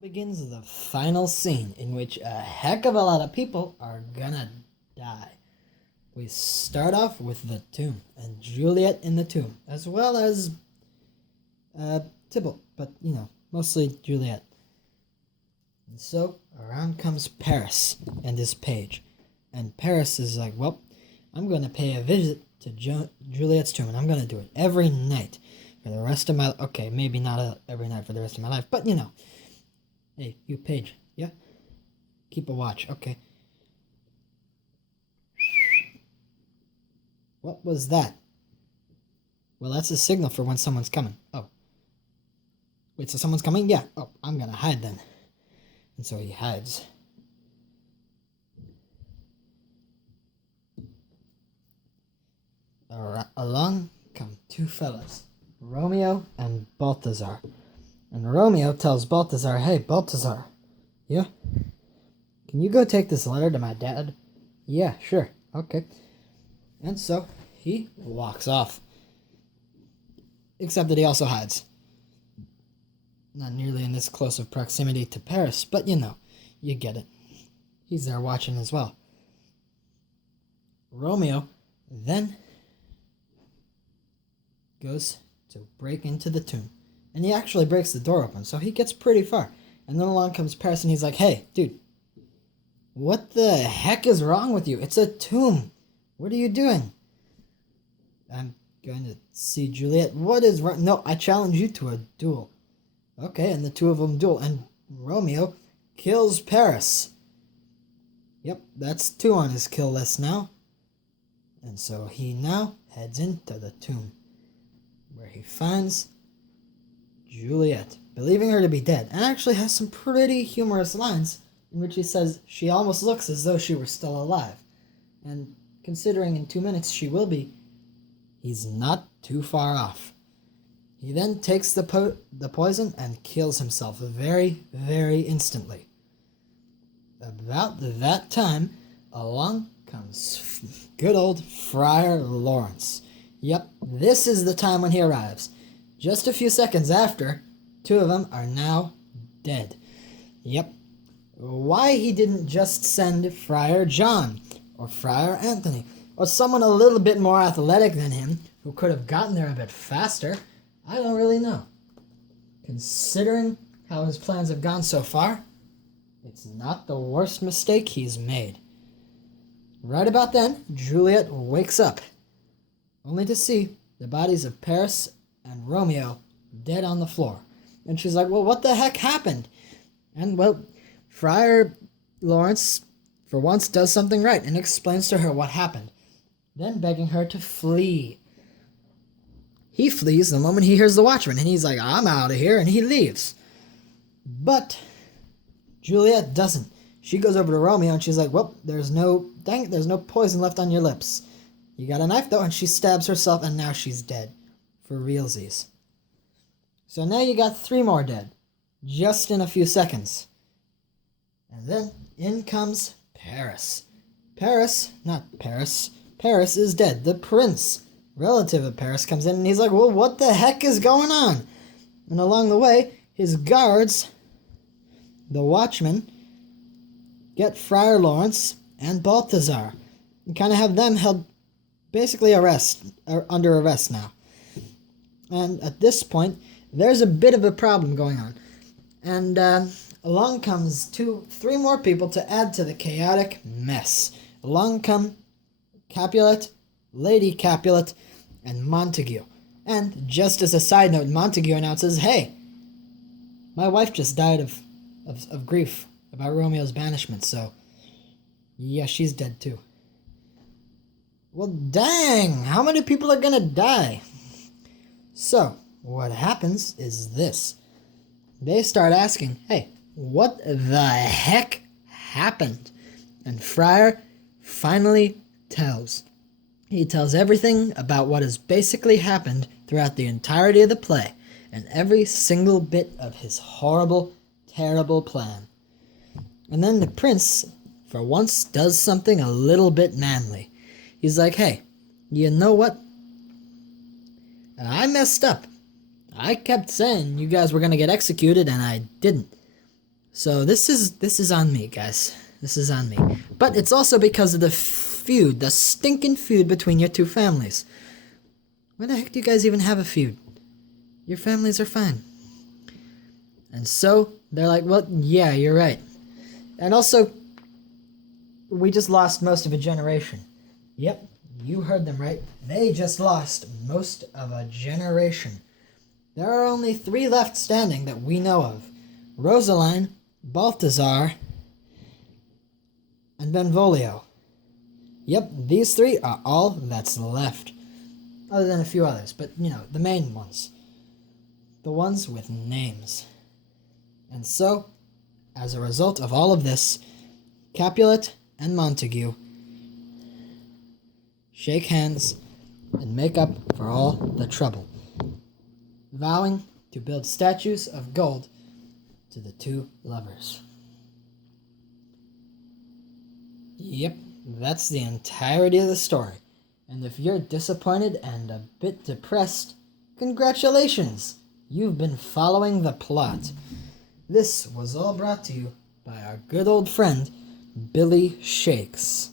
Begins the final scene in which a heck of a lot of people are gonna die. We start off with the tomb and Juliet in the tomb, as well as Tybalt, but mostly Juliet. And so around comes Paris and his page, and Paris is like, "Well, I'm gonna pay a visit to Juliet's tomb, and I'm gonna do it every night for the rest of my okay, maybe not every night for the rest of my life, but Hey, you page, yeah? Keep a watch, okay. What was that? Well, that's a signal for when someone's coming. Oh. Wait, so someone's coming? Yeah. Oh, I'm gonna hide then. And so he hides. Along come two fellas, Romeo and Balthazar. And Romeo tells Balthazar, "Hey, Balthazar, yeah? Can you go take this letter to my dad?" "Yeah, sure, okay." And so he walks off. Except that he also hides. Not nearly in this close of proximity to Paris, but you get it. He's there watching as well. Romeo then goes to break into the tomb. And he actually breaks the door open, so he gets pretty far. And then along comes Paris, and he's like, "Hey, dude, what the heck is wrong with you? It's a tomb. What are you doing?" "I'm going to see Juliet." "What is wrong?" "No, I challenge you to a duel." Okay, and the two of them duel, and Romeo kills Paris. Yep, that's 2 on his kill list now. And so he now heads into the tomb, where he finds Juliet, believing her to be dead, and actually has some pretty humorous lines in which he says she almost looks as though she were still alive. And considering in 2 minutes she will be, he's not too far off. He then takes the poison and kills himself very, very instantly. About that time, along comes good old Friar Lawrence. Yep, this is the time when he arrives. Just a few seconds after, 2 of them are now dead. Yep. Why he didn't just send Friar John, or Friar Anthony, or someone a little bit more athletic than him, who could have gotten there a bit faster, I don't really know. Considering how his plans have gone so far, it's not the worst mistake he's made. Right about then, Juliet wakes up, only to see the bodies of Paris and Romeo dead on the floor. And she's like, "Well, what the heck happened?" And, well, Friar Lawrence, for once, does something right and explains to her what happened, then begging her to flee. He flees the moment he hears the watchman, and he's like, "I'm out of here," and he leaves. But Juliet doesn't. She goes over to Romeo, and she's like, "Well, there's no poison left on your lips. You got a knife, though," and she stabs herself, and now she's dead. For realsies. So now you got 3 more dead, just in a few seconds. And then in comes Paris. Paris is dead. The prince, relative of Paris, comes in and he's like, "Well, what the heck is going on?" And along the way, his guards, the watchmen, get Friar Lawrence and Balthazar and kind of have them held basically under arrest now. And at this point, there's a bit of a problem going on. And along comes 3 more people to add to the chaotic mess. Along come Capulet, Lady Capulet, and Montague. And just as a side note, Montague announces, "Hey, my wife just died of grief about Romeo's banishment, so yeah, she's dead too." Well, dang, how many people are gonna die? So, what happens is this. They start asking, "Hey, what the heck happened?" And Friar finally tells. He tells everything about what has basically happened throughout the entirety of the play, and every single bit of his horrible, terrible plan. And then the prince, for once, does something a little bit manly. He's like, "Hey, you know what? I messed up. I kept saying you guys were going to get executed, and I didn't. So this is on me, guys. This is on me. But it's also because of the feud, the stinking feud between your two families. Why the heck do you guys even have a feud? Your families are fine. And so they're like, well, yeah, you're right. And also, we just lost most of a generation. Yep, you heard them right. They just lost most of a generation. There are only 3 left standing that we know of. Rosaline, Balthazar, and Benvolio. Yep, these 3 are all that's left. Other than a few others, but, the main ones. The ones with names. And so, as a result of all of this, Capulet and Montague shake hands and make up for all the trouble, vowing to build statues of gold to the 2 lovers. Yep, that's the entirety of the story. And if you're disappointed and a bit depressed, congratulations! You've been following the plot. This was all brought to you by our good old friend, Billy Shakes.